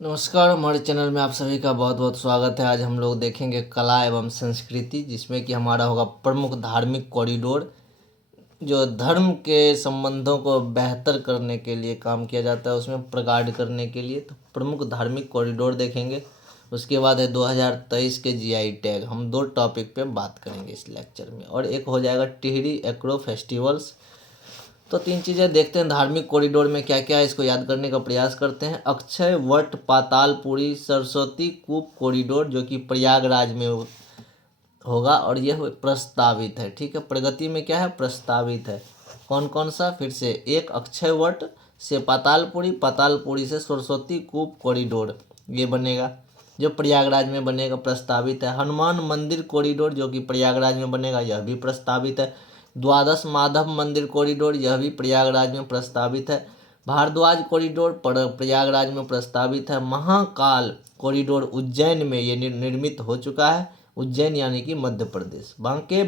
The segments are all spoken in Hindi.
नमस्कार, हमारे चैनल में आप सभी का बहुत बहुत स्वागत है। आज हम लोग देखेंगे कला एवं संस्कृति, जिसमें कि हमारा होगा प्रमुख धार्मिक कॉरिडोर। जो धर्म के संबंधों को बेहतर करने के लिए काम किया जाता है, उसमें प्रगाढ़ करने के लिए तो प्रमुख धार्मिक कॉरिडोर देखेंगे। उसके बाद है 2023 के जीआई टैग। हम दो टॉपिक पे बात करेंगे इस लेक्चर में, और एक हो जाएगा टिहरी एग्रो फेस्टिवल्स। तो तीन चीज़ें देखते हैं धार्मिक कॉरिडोर में क्या क्या है, इसको याद करने का प्रयास करते हैं। अक्षय वट पातालपुरी सरस्वती कूप कॉरिडोर, जो कि प्रयागराज में होगा और यह प्रस्तावित है। ठीक है, प्रगति में क्या है, प्रस्तावित है। कौन कौन सा, फिर से एक अक्षय वट से पातालपुरी, पातालपुरी से सरस्वती कूप कॉरिडोर ये बनेगा, जो प्रयागराज में बनेगा, प्रस्तावित है। हनुमान मंदिर कॉरिडोर, जो कि प्रयागराज में बनेगा, यह भी प्रस्तावित है। द्वादश माधव मंदिर कॉरिडोर, यह भी प्रयागराज में प्रस्तावित है। भारद्वाज कॉरिडोर प्रयागराज में प्रस्तावित है। महाकाल कॉरिडोर उज्जैन में ये निर्मित हो चुका है, उज्जैन यानी कि मध्य प्रदेश। बांके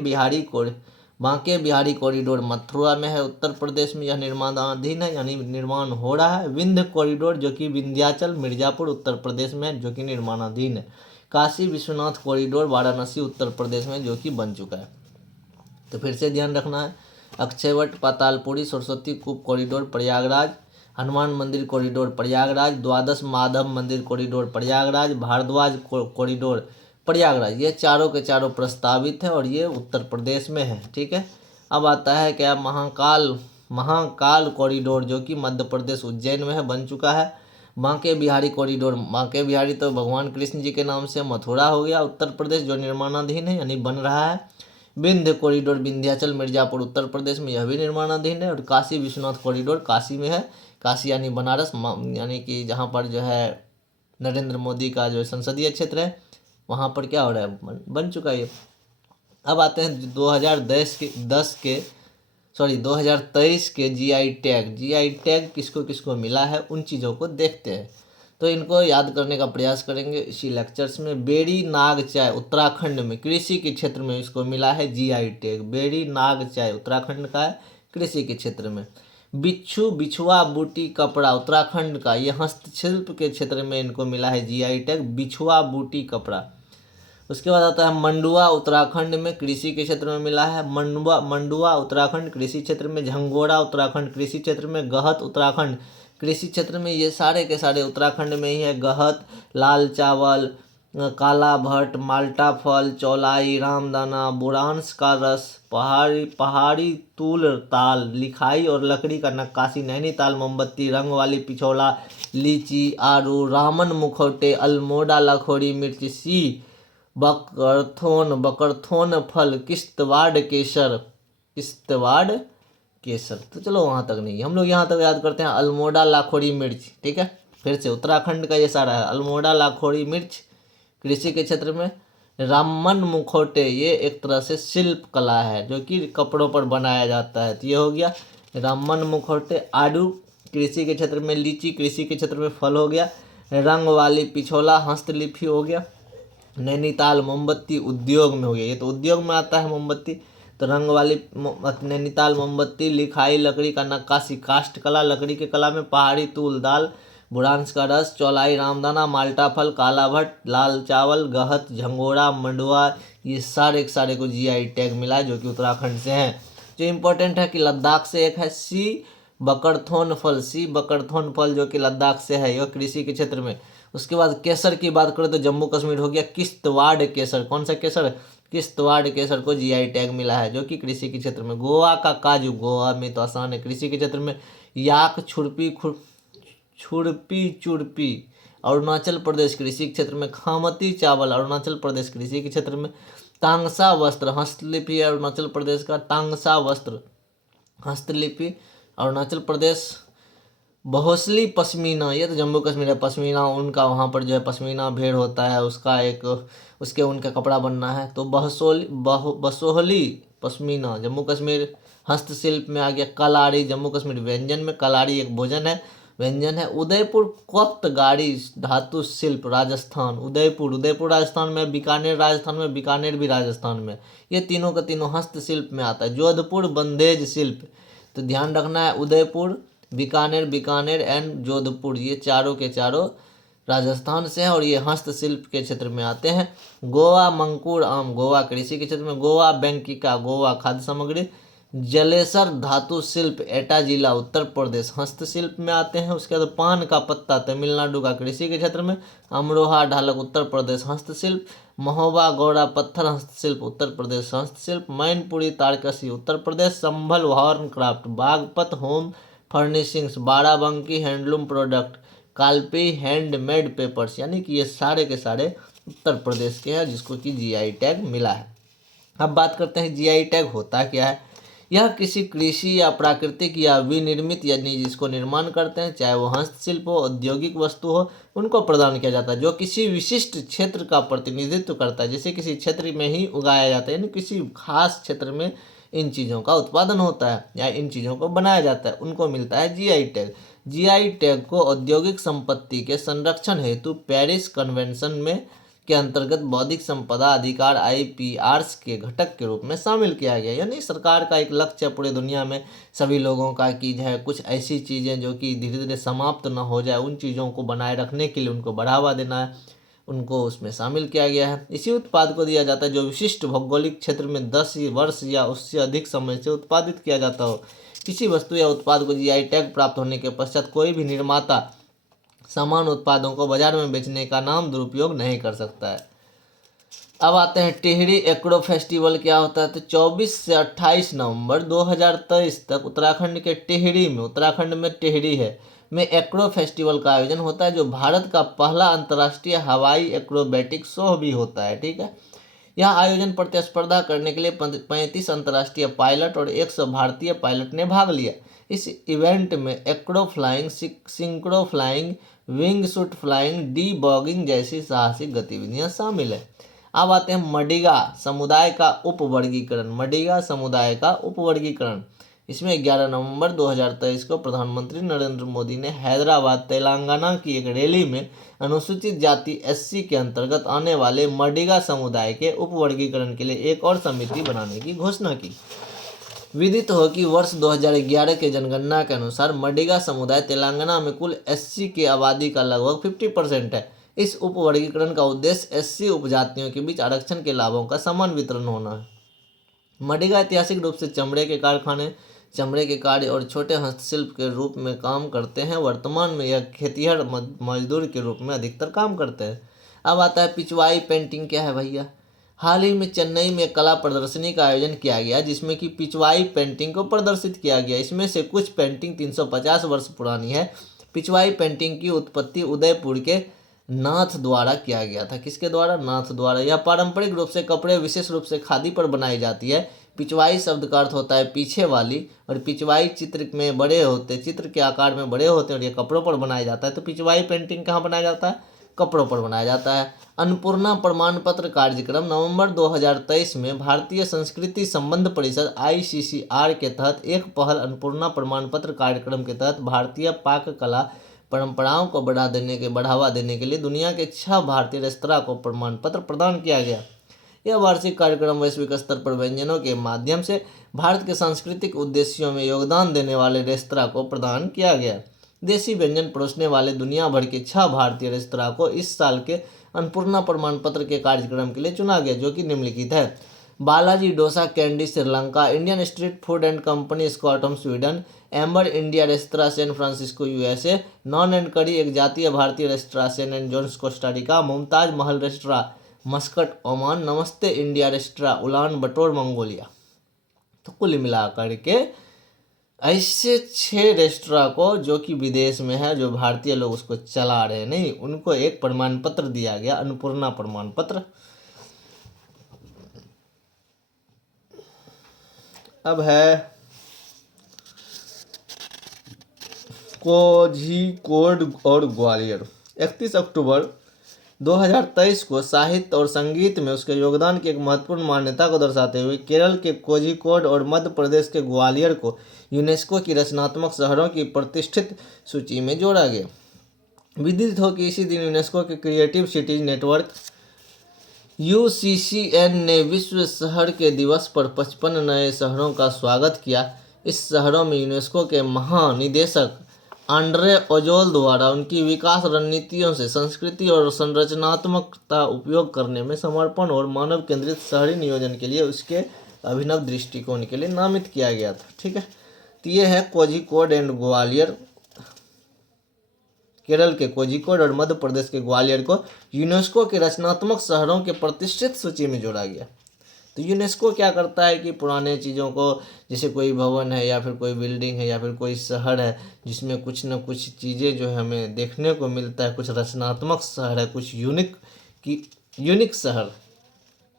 बिहारी कॉरिडोर मथुरा में है, उत्तर प्रदेश में, यह निर्माणाधीन है यानी निर्माण हो रहा है। विंध्य कॉरिडोर, जो कि विंध्याचल मिर्जापुर उत्तर प्रदेश में है, जो कि निर्माणाधीन है। काशी विश्वनाथ कॉरिडोर वाराणसी उत्तर प्रदेश में, जो कि बन चुका है। तो फिर से ध्यान रखना है, अक्षयवट पातालपुरी सरस्वती कूप कॉरिडोर प्रयागराज, हनुमान मंदिर कॉरिडोर प्रयागराज, द्वादश माधव मंदिर कॉरिडोर प्रयागराज, भारद्वाज कॉरिडोर प्रयागराज, ये चारों के चारों प्रस्तावित है और ये उत्तर प्रदेश में है। ठीक है, अब आता है क्या, महाकाल कॉरिडोर, जो कि मध्य प्रदेश उज्जैन में है, बन चुका है। बांके बिहारी कॉरिडोर, बांके बिहारी तो भगवान कृष्ण जी के नाम से मथुरा हो गया, उत्तर प्रदेश, जो निर्माणाधीन है यानी बन रहा है। विंध्य कॉरिडोर विंध्याचल मिर्जापुर उत्तर प्रदेश में, यह भी निर्माणाधीन है। और काशी विश्वनाथ कॉरिडोर काशी में है, काशी यानी बनारस, यानी कि जहाँ पर जो है नरेंद्र मोदी का जो संसदीय क्षेत्र है, वहाँ पर क्या हो रहा है, बन चुका है ये। अब आते हैं 2023 के जीआई टैग किसको किसको मिला है, उन चीज़ों को देखते हैं। तो इनको याद करने का प्रयास करेंगे इसी लेक्चर्स में। बेड़ी नाग चाय उत्तराखंड में कृषि के क्षेत्र में इसको मिला है जीआई टैग। बेड़ी नाग चाय उत्तराखंड का है, कृषि के क्षेत्र में। बिच्छू बिछुआ बूटी कपड़ा उत्तराखंड का, ये हस्तशिल्प के क्षेत्र में इनको मिला है जीआई टैग, बिछुआ बूटी कपड़ा। उसके बाद आता है मंडुआ उत्तराखंड में, कृषि के क्षेत्र में मिला है। मंडुआ उत्तराखंड कृषि क्षेत्र में। झंगोरा उत्तराखंड कृषि क्षेत्र में। गहत उत्तराखंड कृषि क्षेत्र में, ये सारे के सारे उत्तराखंड में ही है। गहत, लाल चावल, काला भट्ट, माल्टा फल, चौलाई, रामदाना, बुरांस का रस, पहाड़ी तूल ताल, लिखाई और लकड़ी का नक्काशी, नैनीताल मोमबत्ती, रंग वाली पिछोला, लीची, आरू, रामन मुखौटे, अल्मोड़ा लखोरी मिर्च, सी बकरथोन फल, किश्तवाड़ केसर। तो चलो वहाँ तक नहीं, हम लोग यहाँ तक याद करते हैं अल्मोड़ा लाखोरी मिर्च। ठीक है, फिर से उत्तराखंड का ये सारा है। अल्मोड़ा लाखोरी मिर्च कृषि के क्षेत्र में। रामन मुखौटे, ये एक तरह से शिल्प कला है जो कि कपड़ों पर बनाया जाता है, तो ये हो गया रामन मुखौटे। आडू कृषि के क्षेत्र में। लीची कृषि के क्षेत्र में फल हो गया। रंग वाली पिछोला हस्तलिपि हो गया। नैनीताल मोमबत्ती उद्योग में हो गया, ये तो उद्योग में आता है मोमबत्ती। तो रंग वाली नैनीताल मोमबत्ती। लिखाई लकड़ी का नक्काशी काष्ठ कला, लकड़ी के कला में। पहाड़ी तूल दाल, बुरांस का रस, चौलाई, रामदाना, माल्टा फल, काला भट्ट, लाल चावल, गहत, झंगोरा, मंडुआ, ये सारे के सारे को जीआई टैग मिला है, जो कि उत्तराखंड से हैं। जो इम्पोर्टेंट है कि लद्दाख से एक है सी बकरथोन फल, जो कि लद्दाख से है, यह कृषि के क्षेत्र में। उसके बाद केसर की बात करें तो जम्मू कश्मीर हो गया। किश्तवाड़ केसर, कौन सा केसर, किश्तवाड़ केसर को जीआई टैग मिला है, जो कि कृषि के क्षेत्र में। गोवा का काजू, गोवा में तो आसान है, कृषि के क्षेत्र में। याक छुड़पी चुड़पी अरुणाचल प्रदेश कृषि के क्षेत्र में। खामती चावल अरुणाचल प्रदेश कृषि के क्षेत्र में। तांगसा वस्त्र हस्तलिपि अरुणाचल प्रदेश का। तांगसा वस्त्र हस्तलिपि अरुणाचल प्रदेश। बहुसली पश्मीना, ये तो जम्मू कश्मीर है। पश्मीना उनका, वहाँ पर जो है पश्मीना भेड़ होता है, उसका एक उसके उनका कपड़ा बनना है। तो बसोहली पश्मीना जम्मू कश्मीर हस्तशिल्प में आ गया। कलाड़ी जम्मू कश्मीर व्यंजन में, कलाड़ी एक भोजन है, व्यंजन है। उदयपुर कोप्त गाड़ी धातु शिल्प राजस्थान, उदयपुर राजस्थान में। बीकानेर राजस्थान में, बीकानेर भी राजस्थान में। ये तीनों का तीनों हस्तशिल्प में आता है। जोधपुर बंदेज शिल्प, तो ध्यान रखना है उदयपुर, बीकानेर एंड जोधपुर, ये चारों के चारों राजस्थान से है और ये हस्तशिल्प के क्षेत्र में आते हैं। गोवा मंकूर आम गोवा कृषि के क्षेत्र में, गोवा बैंकिका गोवा खाद्य सामग्री, जलेसर धातु शिल्प एटा जिला उत्तर प्रदेश हस्तशिल्प में आते हैं। उसके बाद पान का पत्ता तमिलनाडु का कृषि के क्षेत्र में, अमरोहा ढालक उत्तर प्रदेश हस्तशिल्प, महोबा गौड़ा पत्थर हस्तशिल्प उत्तर प्रदेश हस्तशिल्प, Mainpuri Tarkashi Uttar Pradesh, Sambhal horn craft, Baghpat home furnishings, Barabanki handloom product, Kalpi handmade papers, यानी कि ये सारे के सारे उत्तर प्रदेश के हैं जिसको कि जीआई टैग मिला है। अब बात करते हैं जीआई टैग होता क्या है। यह किसी कृषि या प्राकृतिक या विनिर्मित यानी जिसको निर्माण करते हैं, चाहे वो हस्तशिल्प हो औद्योगिक वस्तु हो, उनको प्रदान किया जाता है जो किसी विशिष्ट क्षेत्र का प्रतिनिधित्व करता है। जैसे किसी क्षेत्र में ही उगाया जाता है, यानी किसी खास क्षेत्र में इन चीज़ों का उत्पादन होता है या इन चीज़ों को बनाया जाता है, उनको मिलता है जीआई टैग। जीआई टैग को औद्योगिक संपत्ति के संरक्षण हेतु पेरिस कन्वेंशन में के अंतर्गत बौद्धिक संपदा अधिकार आईपीआर्स के घटक के रूप में शामिल किया गया। यानी सरकार का एक लक्ष्य है पूरे दुनिया में सभी लोगों का कि जो है कुछ ऐसी चीज़ें जो कि धीरे धीरे समाप्त न हो जाए, उन चीज़ों को बनाए रखने के लिए उनको बढ़ावा देना है, उनको उसमें शामिल किया गया है। इसी उत्पाद को दिया जाता है जो विशिष्ट भौगोलिक क्षेत्र में 10 वर्ष या उससे अधिक समय से उत्पादित किया जाता हो। किसी वस्तु या उत्पाद को जीआई टैग प्राप्त होने के पश्चात कोई भी निर्माता समान उत्पादों को बाजार में बेचने का नाम दुरुपयोग नहीं कर सकता है। अब आते हैं टिहरी एग्रो फेस्टिवल क्या होता है। तो 24 से 28 नवंबर 2023 तक उत्तराखंड के टिहरी में, उत्तराखंड में टिहरी है, में एग्रो फेस्टिवल का आयोजन होता है जो भारत का पहला अंतर्राष्ट्रीय हवाई एक्रोबैटिक शो भी होता है। ठीक है, यह आयोजन प्रतिस्पर्धा करने के लिए 35 अंतर्राष्ट्रीय पायलट और 100 भारतीय पायलट ने भाग लिया। इस इवेंट में Acro flying, synchro flying, wing suit flying, D bogging जैसी साहसिक गतिविधियां शामिल है। अब आते हैं मडिगा समुदाय का उपवर्गीकरण। मडिगा समुदाय का उपवर्गीकरण, इसमें 11 नवंबर 2023 को प्रधानमंत्री नरेंद्र मोदी ने हैदराबाद तेलंगाना की एक रैली में अनुसूचित जाति एससी के अंतर्गत आने वाले मडिगा समुदाय के उपवर्गीकरण के लिए एक और समिति बनाने की घोषणा की। विदित हो कि वर्ष 2011 के जनगणना के अनुसार मडिगा समुदाय तेलंगाना में कुल एससी की आबादी का लगभग 50% है। इस उपवर्गीकरण का उद्देश्य एससी उपजातियों के बीच आरक्षण के लाभों का समान वितरण होना है। मडिगा ऐतिहासिक रूप से चमड़े के कारखाने, चमड़े के कार्य और छोटे हस्तशिल्प के रूप में काम करते हैं। वर्तमान में यह खेतिहर मजदूर के रूप में अधिकतर काम करते हैं। अब आता है पिचवाई पेंटिंग क्या है भैया। हाल ही में चेन्नई में कला प्रदर्शनी का आयोजन किया गया जिसमें कि पिचवाई पेंटिंग को प्रदर्शित किया गया। इसमें से कुछ पेंटिंग 350 वर्ष पुरानी है। पिचवाई पेंटिंग की उत्पत्ति उदयपुर के नाथ द्वारा किया गया था। किसके द्वारा? नाथ द्वारा। यह पारंपरिक रूप से कपड़े, विशेष रूप से खादी पर बनाई जाती है। पिचवाई शब्द का अर्थ होता है पीछे वाली, और पिचवाई चित्र में बड़े होते, चित्र के आकार में बड़े होते हैं और ये कपड़ों पर बनाया जाता है। तो पिचवाई पेंटिंग कहाँ बनाया जाता है? कपड़ों पर बनाया जाता है। अन्नपूर्णा प्रमाण पत्र कार्यक्रम नवंबर 2023 में भारतीय संस्कृति संबंध परिषद ICCR के तहत एक पहल अन्नपूर्णा प्रमाण पत्र कार्यक्रम के तहत भारतीय पाक कला परंपराओं को बढ़ावा देने के लिए दुनिया के 6 भारतीय रेस्तरां को प्रमाण पत्र प्रदान किया गया। यह वार्षिक कार्यक्रम वैश्विक स्तर पर व्यंजनों के माध्यम से भारत के सांस्कृतिक उद्देश्यों में योगदान देने वाले रेस्तरां को प्रदान किया गया। देसी व्यंजन परोसने वाले दुनिया भर के 6 भारतीय रेस्तरां को इस साल के अन्नपूर्णा प्रमाण पत्र के कार्यक्रम के लिए चुना गया, जो कि निम्नलिखित है: Balaji dosa Kandy Sri Lanka, Indian street food and company Stockholm Sweden, Amber India restaurant San Francisco USA, naan and curry एक जातीय भारतीय रेस्तरां सैन एंड जोन्स Costa Rica, Mumtaz Mahal restaurant Muscat Oman, Namaste India restaurant Ulan Bator Mongolia. तो कुल मिलाकर के ऐसे 6 रेस्तरां को जो कि विदेश में है, जो भारतीय लोग उसको चला रहे नहीं, उनको एक प्रमाण पत्र दिया गया, अन्नपूर्णा प्रमाण पत्र। अब है कोझिकोड और ग्वालियर। 31 अक्टूबर 2023 को साहित्य और संगीत में उसके योगदान की एक महत्वपूर्ण मान्यता को दर्शाते हुए केरल के कोझिकोड और मध्य प्रदेश के ग्वालियर को यूनेस्को की रचनात्मक शहरों की प्रतिष्ठित सूची में जोड़ा गया। विदित हो कि इसी दिन यूनेस्को के क्रिएटिव सिटीज नेटवर्क UCCN ने विश्व शहर के दिवस पर 55 नए शहरों का स्वागत किया। इस शहरों में यूनेस्को के महानिदेशक आंड्रे ओजोल द्वारा उनकी विकास रणनीतियों से संस्कृति और संरचनात्मकता उपयोग करने में समर्पण और मानव केंद्रित शहरी नियोजन के लिए उसके अभिनव दृष्टिकोण के लिए नामित किया गया था। ठीक है, तो ये है कोझिकोड एंड ग्वालियर। केरल के कोझिकोड और मध्य प्रदेश के ग्वालियर को यूनेस्को के रचनात्मक शहरों के प्रतिष्ठित सूची में जोड़ा गया। तो यूनेस्को क्या करता है कि पुराने चीज़ों को, जैसे कोई भवन है या फिर कोई बिल्डिंग है या फिर कोई शहर है जिसमें कुछ न कुछ चीज़ें जो है हमें देखने को मिलता है, कुछ रचनात्मक शहर है, कुछ यूनिक शहर,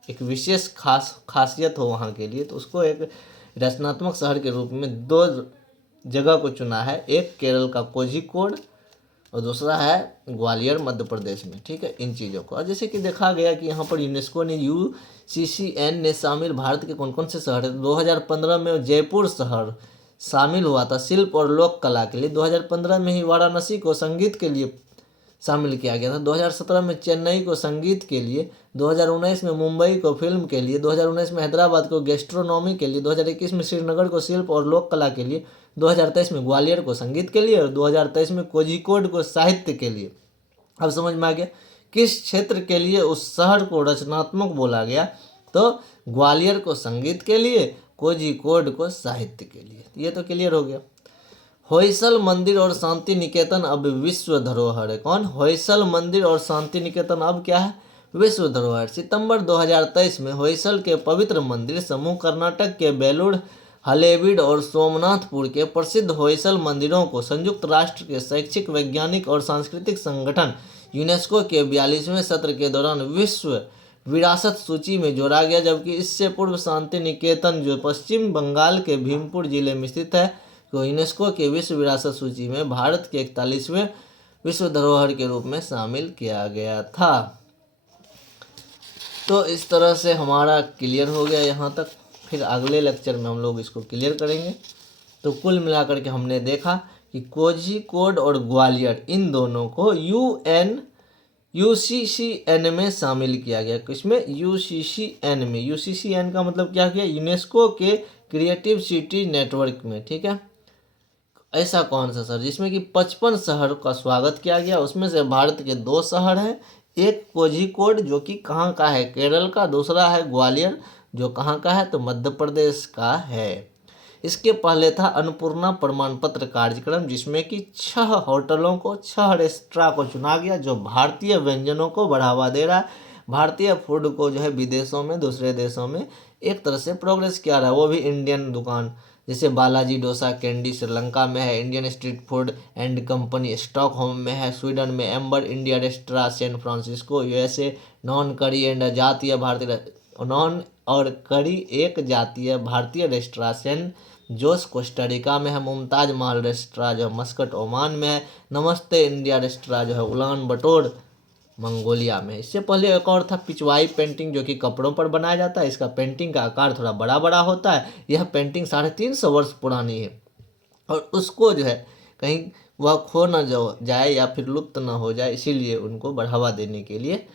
एक विशेष खासियत हो वहाँ के लिए, तो उसको एक रचनात्मक शहर के रूप में दो जगह को चुना है। एक केरल का कोझिकोड और दूसरा है ग्वालियर मध्य प्रदेश में। ठीक है, इन चीज़ों को, और जैसे कि देखा गया कि यहाँ पर यूनेस्को ने UCCN ने शामिल भारत के कौन कौन से शहर है। 2015 में जयपुर शहर शामिल हुआ था शिल्प और लोक कला के लिए। 2015 में ही वाराणसी को संगीत के लिए शामिल किया गया था। 2017 में चेन्नई को संगीत के लिए, 2019 में मुंबई को फिल्म के लिए, 2019 में हैदराबाद को गैस्ट्रोनॉमी के लिए, 2021 में श्रीनगर को शिल्प और लोक कला के लिए, 2023 में ग्वालियर को संगीत के लिए और 2023 में कोझिकोड को साहित्य के लिए। अब समझ में आ गया किस क्षेत्र के लिए उस शहर को रचनात्मक बोला गया। तो ग्वालियर को संगीत के लिए, कोझिकोड को साहित्य के लिए। ये तो क्लियर हो गया। होयसल मंदिर और शांति निकेतन अब विश्व धरोहर है। कौन? होयसल मंदिर और शांति निकेतन अब क्या है? विश्व धरोहर। सितंबर 2023 में होयसल के पवित्र मंदिर समूह कर्नाटक के बेलूर हलेबीड और सोमनाथपुर के प्रसिद्ध होयसल मंदिरों को संयुक्त राष्ट्र के शैक्षिक, वैज्ञानिक और सांस्कृतिक संगठन यूनेस्को के 42वें सत्र के दौरान विश्व विरासत सूची में जोड़ा गया, जबकि इससे पूर्व शांति निकेतन जो पश्चिम बंगाल के भीमपुर जिले में स्थित है को यूनेस्को के विश्व विरासत सूची में भारत के 41वें विश्व धरोहर के रूप में शामिल किया गया था। तो इस तरह से हमारा क्लियर हो गया यहाँ तक। फिर अगले लेक्चर में हम लोग इसको क्लियर करेंगे। तो कुल मिलाकर के हमने देखा कि कोझिकोड और ग्वालियर इन दोनों को UCCN में शामिल किया गया। किसमें? UCCN में। UCCN का मतलब क्या किया? यूनेस्को के क्रिएटिव सिटी नेटवर्क में। ठीक है, ऐसा कौन सा शहर जिसमें कि 55 शहर का स्वागत किया गया। उसमें से भारत के 2 शहर हैं, एक कोझिकोड जो कि कहाँ का है? केरल का। दूसरा है ग्वालियर जो कहाँ का है? तो मध्य प्रदेश का है। इसके पहले था अन्नपूर्णा प्रमाण पत्र कार्यक्रम, जिसमें कि 6 होटलों को, 6 रेस्टोरेंट को चुना गया जो भारतीय व्यंजनों को बढ़ावा दे रहा है, भारतीय फूड को जो है विदेशों में, दूसरे देशों में एक तरह से प्रोग्रेस किया रहा है, वो भी इंडियन दुकान। जैसे बालाजी डोसा कैंडी श्रीलंका में है, Indian street food and company Stockholm में है, स्वीडन में Amber India restaurant San Francisco USA, naan curry and जातीय भारतीय नॉन और करी एक जातीय भारतीय रेस्टोरेंट सैन जोस कोस्टारिका में है, मुमताज महल रेस्टोरेंट जो मस्कट ओमान में है, नमस्ते इंडिया रेस्टोरेंट जो है उलान बटोर मंगोलिया में। इससे पहले एक और था पिचवाई पेंटिंग जो कि कपड़ों पर बनाया जाता है। इसका पेंटिंग का आकार थोड़ा बड़ा बड़ा होता है। यह पेंटिंग 350 वर्ष पुरानी है और उसको जो है कहीं वह खो न जाए या फिर लुप्त न हो जाए, इसीलिए उनको बढ़ावा देने के लिए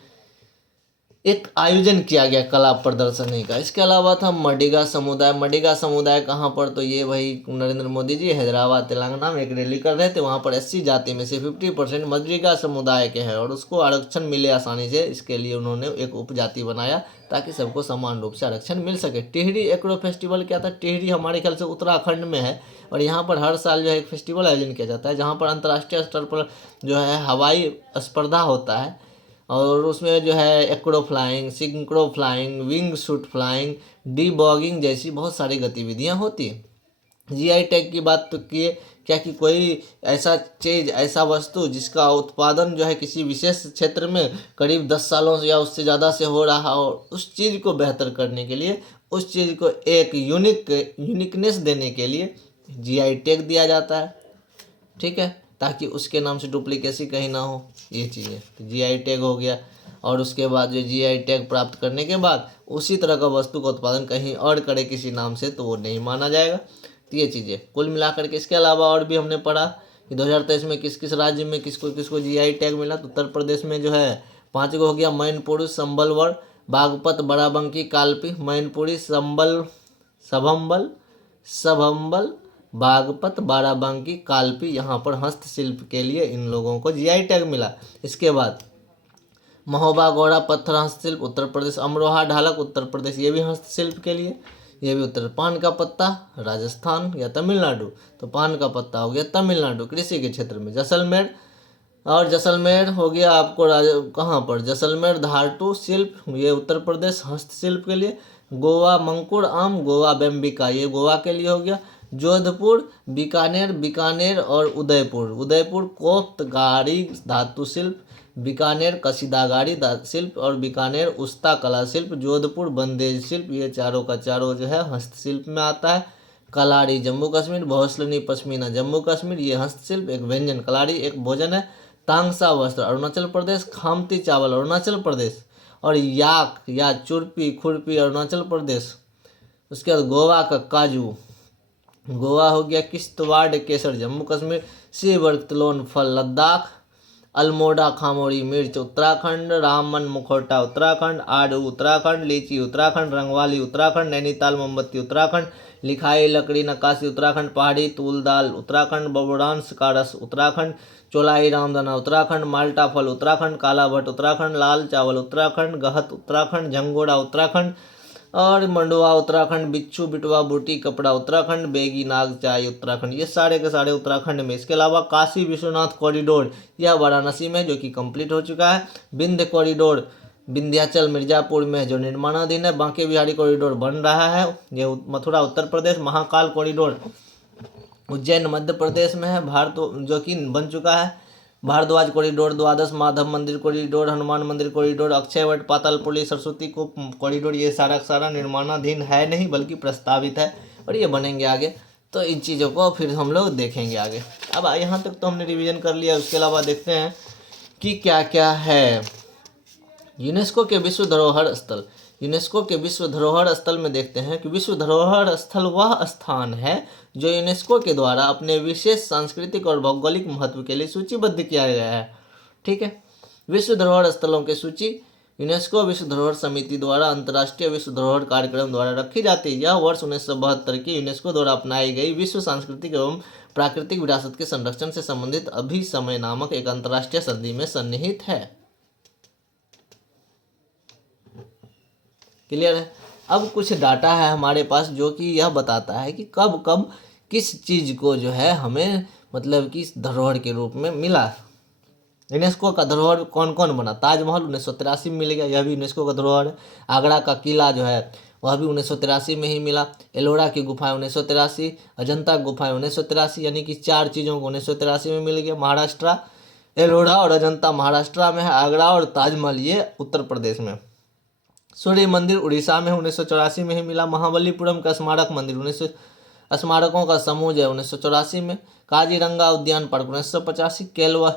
एक आयोजन किया गया कला प्रदर्शनी का। इसके अलावा था मडिगा समुदाय। मडिगा समुदाय कहाँ पर? तो ये वही नरेंद्र मोदी जी हैदराबाद तेलंगाना में एक रैली कर रहे थे, वहाँ पर SC जाति में से 50% मडिगा समुदाय के हैं और उसको आरक्षण मिले आसानी से। इसके लिए उन्होंने एक उपजाति बनाया ताकि सबको समान रूप से आरक्षण मिल सके। टिहरी एग्रो फेस्टिवल क्या था? टिहरी हमारे ख्याल से उत्तराखंड में है और यहाँ पर हर साल जो है एक फेस्टिवल आयोजन किया जाता है, जहाँ पर अंतर्राष्ट्रीय स्तर पर जो है हवाई स्पर्धा होता है और उसमें जो है acro flying, synchro flying, wing suit flying, डीबॉगिंग जैसी बहुत सारी गतिविधियां होती हैं। GI टैग की बात तो किए क्या कि कोई ऐसा चीज़, ऐसा वस्तु जिसका उत्पादन जो है किसी विशेष क्षेत्र में करीब 10 सालों से या उससे ज़्यादा से हो रहा और उस चीज़ को बेहतर करने के लिए, उस चीज़ को एक यूनिकनेस देने के लिए GI टैग दिया जाता है। ठीक है, ताकि उसके नाम से डुप्लीकेसी कहीं ना हो, ये चीज़ें। तो GI टैग हो गया और उसके बाद जो GI टैग प्राप्त करने के बाद उसी तरह का वस्तु का उत्पादन कहीं और करे किसी नाम से तो वो नहीं माना जाएगा। तो ये चीज़ें कुल मिलाकर के। इसके अलावा और भी हमने पढ़ा कि 2023 में किस किस राज्य में किसको किसको GI टैग मिला। तो उत्तर प्रदेश में जो है 5 गो हो गया, मैनपुरी, संबलपुर, बागपत, बाराबंकी, कालपी, मैनपुरी, संबल, सभम्बल, बागपत, बाराबंकी, कालपी, यहाँ पर हस्तशिल्प के लिए इन लोगों को जीआई टैग मिला। इसके बाद महोबा, गौड़ा पत्थर हस्तशिल्प उत्तर प्रदेश, अमरोहा ढालक उत्तर प्रदेश, ये भी हस्तशिल्प के लिए, ये भी उत्तर। पान का पत्ता राजस्थान या तमिलनाडु, तो पान का पत्ता हो गया तमिलनाडु कृषि के क्षेत्र में। जैसलमेर, और जैसलमेर हो गया आपको कहाँ पर, जैसलमेर धातु शिल्प, ये उत्तर प्रदेश हस्तशिल्प के लिए। गोवा मंकुर आम, गोवा बेम्बिका, ये गोवा के लिए हो गया। जोधपुर, बीकानेर, बीकानेर और उदयपुर, उदयपुर कोफ्त गाड़ी धातु शिल्प, बीकानेर कसीदागाड़ी शिल्प और बीकानेर उस्ता कला शिल्प। जोधपुर बंदेज शिल्प, ये चारों का चारों जो है हस्तशिल्प में आता है। कलाड़ी जम्मू कश्मीर, भोसलनी पश्मीना जम्मू कश्मीर, ये हस्तशिल्प एक व्यंजन, कलाड़ी एक भोजन है। तांगसा वस्त्र अरुणाचल प्रदेश, खामती चावल अरुणाचल प्रदेश, और याक या चुरपी खुरपी अरुणाचल प्रदेश। उसके बाद गोवा का काजू, गोवा हो गया। किश्तवाड़ केसर जम्मू कश्मीर, सीवर्ग तिलोन फल लद्दाख, अल्मोड़ा खामोरी मिर्च उत्तराखंड, रामन मुखौटा उत्तराखंड, आड़ू उत्तराखंड, लीची उत्तराखंड, रंगवाली उत्तराखंड, नैनीताल मोमबत्ती उत्तराखंड, लिखाई लकड़ी नक्काशी उत्तराखंड, पहाड़ी तूल दाल उत्तराखंड, बबुरांस का रस उत्तराखंड, चौलाई रामदाना उत्तराखंड, माल्टा फल उत्तराखंड, काला भट्ट उत्तराखंड, लाल चावल उत्तराखंड, गहत उत्तराखंड, झंगोड़ा उत्तराखंड और मंडुआ उत्तराखंड, बिच्छू बिटवा बूटी कपड़ा उत्तराखंड, बेगी नाग चाय उत्तराखंड, ये सारे के सारे उत्तराखंड में। इसके अलावा काशी विश्वनाथ कॉरिडोर, यह वाराणसी में जो कि कंप्लीट हो चुका है। विंध्य कॉरिडोर विंध्याचल मिर्जापुर में जो निर्माणाधीन है। बांके बिहारी कॉरिडोर बन रहा है, ये मथुरा उत्तर प्रदेश। महाकाल कॉरिडोर उज्जैन मध्य प्रदेश में है, भारत जो कि बन चुका है। भारद्वाज कॉरिडोर, द्वादश माधव मंदिर कॉरिडोर, हनुमान मंदिर कॉरिडोर, अक्षयवट पातालपुरी सरस्वती को कॉरिडोर, ये सारा सारा निर्माणाधीन है नहीं बल्कि प्रस्तावित है और ये बनेंगे आगे। तो इन चीज़ों को फिर हम लोग देखेंगे आगे। अब यहाँ तक तो हमने रिवीजन कर लिया। उसके अलावा देखते हैं कि क्या क्या है। यूनेस्को के विश्व धरोहर स्थल, यूनेस्को के विश्व धरोहर स्थल में देखते हैं कि विश्व धरोहर स्थल वह स्थान है जो यूनेस्को के द्वारा अपने विशेष सांस्कृतिक और भौगोलिक महत्व के लिए सूचीबद्ध किया गया है। ठीक है, विश्व धरोहर स्थलों की सूची यूनेस्को विश्व धरोहर समिति द्वारा अंतर्राष्ट्रीय विश्व धरोहर कार्यक्रम द्वारा रखी जाती है। यह वर्ष 1972 की यूनेस्को द्वारा अपनाई गई विश्व सांस्कृतिक एवं प्राकृतिक विरासत के संरक्षण से संबंधित अभिसमय नामक एक अंतर्राष्ट्रीय संधि में सन्निहित है। क्लियर है। अब कुछ डाटा है हमारे पास जो कि यह बताता है कि कब कब किस चीज़ को जो है हमें मतलब कि धरोहर के रूप में मिला। यूनेस्को का धरोहर कौन कौन बना? ताजमहल 1983 में मिल गया, यह भी यूनेस्को का धरोहर है। आगरा का किला जो है वह भी 1983 में ही मिला। एलोरा की गुफाएं 1983, अजंता गुफाएं 1983, यानी कि 4 चीज़ों को 1983 में मिल गया। महाराष्ट्र, एलोरा और अजंता महाराष्ट्र में है, आगरा और ताजमहल ये उत्तर प्रदेश में। सूर्य मंदिर उड़ीसा में 1984 में ही मिला। महाबलीपुरम का स्मारक मंदिर स्मारकों का समूह है 1984 में। काजीरंगा उद्यान पार्क 1985,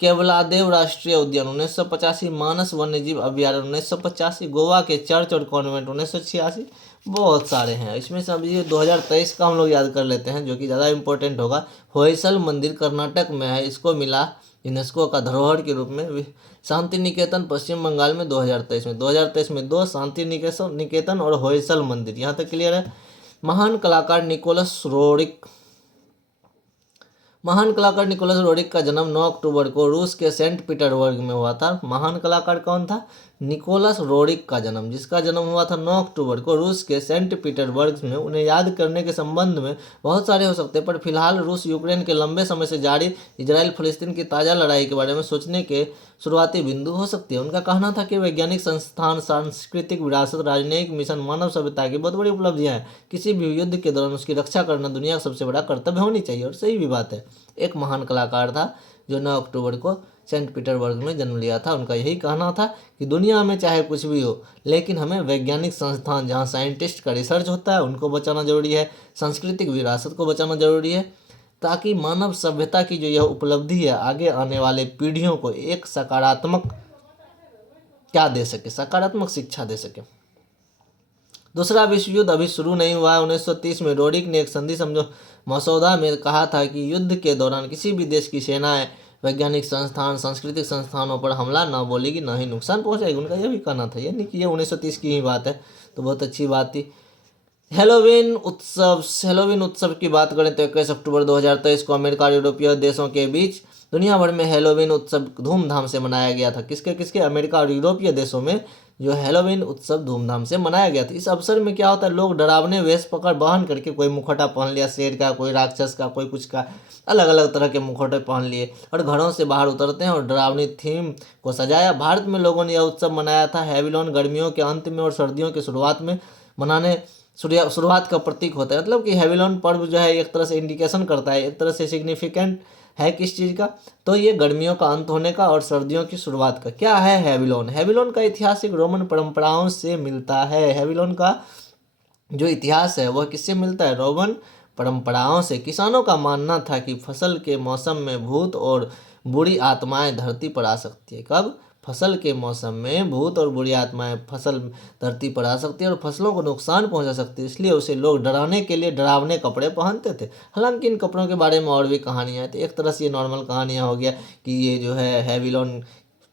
केवलादेव राष्ट्रीय उद्यान 1985, मानस वन्यजीव अभ्यारण्य 1985, गोवा के चर्च और कॉन्वेंट 1986। बहुत सारे हैं। इसमें से अभी 2023 का हम लोग याद कर लेते हैं जो कि ज़्यादा इंपॉर्टेंट होगा। होयसल मंदिर कर्नाटक में है, इसको मिला यूनेस्को का धरोहर के रूप में। शांति निकेतन पश्चिम बंगाल में 2023 में 2 शांति निकेतन और होयसल मंदिर। यहाँ तक क्लियर है। महान कलाकार निकोलस रोड्रिक का जन्म 9 अक्टूबर को रूस के सेंट पीटर्सबर्ग में हुआ था। महान कलाकार कौन था? निकोलस रोड्रिक का जन्म, जिसका जन्म हुआ था 9 अक्टूबर को रूस के सेंट पीटर्सबर्ग में। उन्हें याद करने के संबंध में बहुत सारे हो सकते हैं, पर फिलहाल रूस यूक्रेन के लंबे समय से जारी इजराइल फलस्तीन की ताज़ा लड़ाई के बारे में सोचने के शुरुआती बिंदु हो सकती है। उनका कहना था कि वैज्ञानिक संस्थान, सांस्कृतिक विरासत, राजनयिक मिशन मानव सभ्यता की बहुत बड़ी उपलब्धियां हैं। किसी भी युद्ध के दौरान उसकी रक्षा करना दुनिया का सबसे बड़ा कर्तव्य होनी चाहिए, और सही भी बात है। एक महान कलाकार था जो 9 अक्टूबर को सेंट पीटर्सबर्ग में जन्म लिया था। उनका यही कहना था कि दुनिया में चाहे कुछ भी हो, लेकिन हमें वैज्ञानिक संस्थान जहाँ साइंटिस्ट का रिसर्च होता है उनको बचाना जरूरी है, सांस्कृतिक विरासत को बचाना जरूरी है, ताकि मानव सभ्यता की जो यह उपलब्धि है आगे आने वाले पीढ़ियों को एक सकारात्मक क्या दे सके, सकारात्मक शिक्षा दे सके। दूसरा विश्व युद्ध अभी शुरू नहीं हुआ है। 1930 में रोड्रिक ने एक संधि मसौदा में कहा था कि युद्ध के दौरान किसी भी देश की सेनाएं वैज्ञानिक संस्थान, सांस्कृतिक संस्थानों पर हमला न बोलेगी, न ही नुकसान पहुंचाएगी। उनका यह भी कहना था, यानी कि ये 1930 की ही बात है, तो बहुत अच्छी बात थी। हेलोवीन उत्सव की बात करें तो 21 अक्टूबर 2023 को अमेरिका और यूरोपीय देशों के बीच दुनिया भर में हेलोवीन उत्सव धूमधाम से मनाया गया था। किसके किसके? अमेरिका और यूरोपीय देशों में जो हेलोवीन उत्सव धूमधाम से मनाया गया था। इस अवसर में क्या होता है, लोग डरावने वेश पकड़ बहन करके, कोई मुखौटा पहन लिया शेर का, कोई राक्षस का, कोई कुछ का, अलग अलग तरह के मुखौटे पहन लिए और घरों से बाहर उतरते हैं और डरावनी थीम को सजाया। भारत में लोगों ने यह उत्सव मनाया था। हेलोवीन गर्मियों के अंत में और सर्दियों की शुरुआत में मनाने शुरुआत का प्रतीक होता है। मतलब कि हेलोवीन पर्व जो है एक तरह से इंडिकेशन करता है, एक तरह से सिग्निफिकेंट है किस चीज़ का, तो ये गर्मियों का अंत होने का और सर्दियों की शुरुआत का। क्या है हेलोवीन? हेलोवीन का इतिहास एक रोमन परंपराओं से मिलता है। हेलोवीन का जो इतिहास है वह किससे मिलता है? रोमन परंपराओं से। किसानों का मानना था कि फसल के मौसम में भूत और बुरी आत्माएं धरती पर आ सकती है। कब? फसल के मौसम में भूत और बुरी आत्माएं फसल धरती पर आ सकती है और फसलों को नुकसान पहुंचा सकती है, इसलिए उसे लोग डराने के लिए डरावने कपड़े पहनते थे। हालांकि इन कपड़ों के बारे में और भी कहानियां हैं, तो एक तरह से ये नॉर्मल कहानियां हो गया कि ये जो है हेलोवीन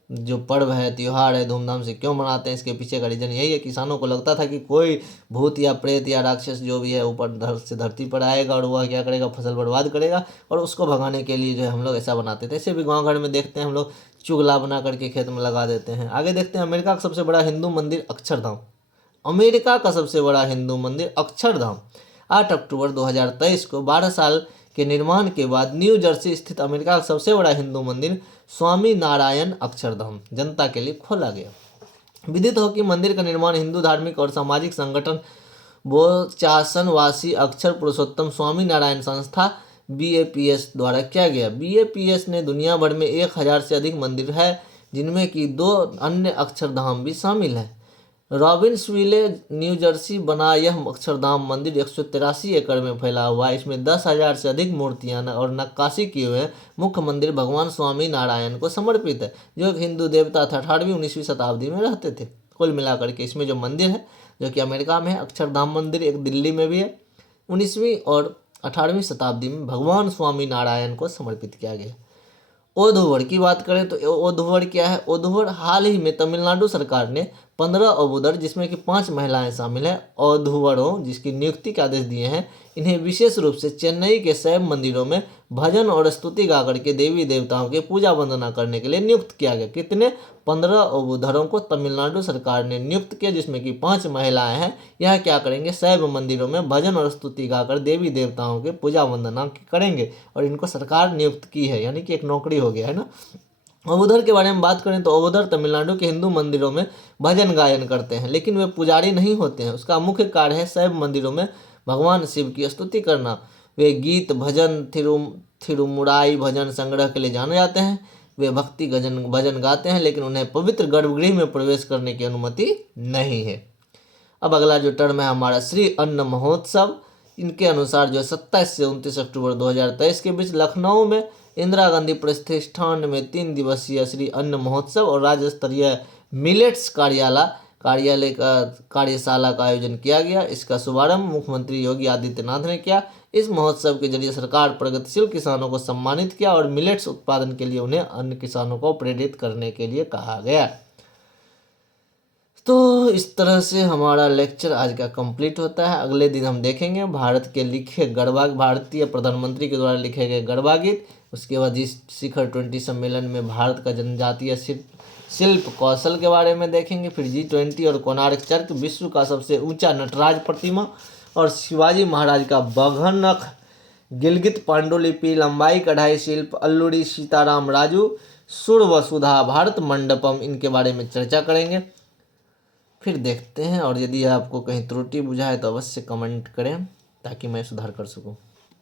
जो पर्व है, त्यौहार है, धूमधाम से क्यों मनाते हैं, इसके पीछे का रीज़न यही है। किसानों को लगता था कि कोई भूत या प्रेत या राक्षस जो भी है ऊपर से धरती पर आएगा और वह क्या करेगा, फसल बर्बाद करेगा, और उसको भगाने के लिए जो है हम लोग ऐसा बनाते थे। ऐसे भी गाँव घर में देखते हैं हम लोग, चुगला बना करके खेत में लगा देते हैं। आगे देखते हैं, अमेरिका का सबसे बड़ा हिंदू मंदिर अक्षरधाम। अमेरिका का सबसे बड़ा हिंदू मंदिर अक्षरधाम 8 अक्टूबर 2023 को 12 साल के निर्माण के बाद न्यू जर्सी स्थित अमेरिका का सबसे बड़ा हिंदू मंदिर स्वामी नारायण अक्षरधाम जनता के लिए खोला गया। विदित हो कि मंदिर का निर्माण हिंदू धार्मिक और सामाजिक संगठन बोचासनवासी अक्षर पुरुषोत्तम स्वामी नारायण संस्था BAPS द्वारा किया गया। BAPS ने दुनिया भर में 1000 से अधिक मंदिर है, जिनमें कि 2 अन्य अक्षरधाम भी शामिल हैं। रॉबिन्सविले न्यू जर्सी बना यह अक्षरधाम मंदिर 183 एकड़ में फैला हुआ है। इसमें 10,000 से अधिक मूर्तियां और नक्काशी किए हुए हैं। मुख्य मंदिर भगवान स्वामी नारायण को समर्पित है, जो एक हिंदू देवता था, 18वीं-19वीं शताब्दी में रहते थे। कुल मिलाकर के इसमें जो मंदिर है, जो कि अमेरिका में है, अक्षरधाम मंदिर, एक दिल्ली में भी है, 19वीं और 18वीं शताब्दी में भगवान स्वामी नारायण को समर्पित किया गया। ओधुवर की बात करें तो ओधुवर क्या है? ओधुवर हाल ही में तमिलनाडु सरकार ने 15 ओधुवर, जिसमें कि 5 महिलाएं शामिल हैं, ओधुवरों जिसकी नियुक्ति के आदेश दिए हैं। इन्हें विशेष रूप से चेन्नई के शैव मंदिरों में भजन और स्तुति गा करके देवी देवताओं की पूजा वंदना करने के लिए नियुक्त किया गया। कितने? 15 ओधुवरों को तमिलनाडु सरकार ने नियुक्त किया, जिसमें कि 5 महिलाएं हैं। यह क्या करेंगे? शैव मंदिरों में भजन और स्तुति गाकर देवी देवताओं की पूजा वंदना करेंगे, और इनको सरकार नियुक्त की है, यानी कि एक नौकरी हो गया है ना। ओधुवर के बारे में बात करें तो ओधुवर तमिलनाडु के हिंदू मंदिरों में भजन गायन करते हैं, लेकिन वे पुजारी नहीं होते हैं। उसका मुख्य कार्य है शैव मंदिरों में भगवान शिव की स्तुति करना। वे गीत, भजन, थिरुमुराई भजन संग्रह के लिए जाने जाते हैं। वे भक्ति भजन गाते हैं, लेकिन उन्हें पवित्र गर्भगृह में प्रवेश करने की अनुमति नहीं है। अब अगला जो टर्म है हमारा श्री अन्न महोत्सव। इनके अनुसार जो 27 से 29 अक्टूबर 2023 के बीच लखनऊ में इंदिरा गांधी प्रतिष्ठान में 3 दिवसीय श्री अन्न महोत्सव और राज्य स्तरीय मिलेट्स कार्यालय का कार्यशाला का आयोजन किया गया। इसका शुभारंभ मुख्यमंत्री योगी आदित्यनाथ ने किया। इस महोत्सव के जरिए सरकार प्रगतिशील किसानों को सम्मानित किया और मिलेट्स उत्पादन के लिए उन्हें अन्य किसानों को प्रेरित करने के लिए कहा गया। तो इस तरह से हमारा लेक्चर आज का कंप्लीट होता है। अगले दिन हम देखेंगे भारत के लिखे भारतीय प्रधानमंत्री के द्वारा लिखे गए गरबा गीत। उसके बाद इस शिखर 20 सम्मेलन में भारत का जनजातीय शिल्प कौशल के बारे में देखेंगे। फिर G20 और कोणार्क चर्च, विश्व का सबसे ऊंचा नटराज प्रतिमा और शिवाजी महाराज का बघनख, गिलगित पांडुलिपि, लंबाई कढ़ाई शिल्प, अल्लूरी सीताराम राजू, सुर वसुधा भारत मंडपम, इनके बारे में चर्चा करेंगे। फिर देखते हैं, और यदि आपको कहीं त्रुटि बुझाए तो अवश्य कमेंट करें ताकि मैं सुधार कर सकूं।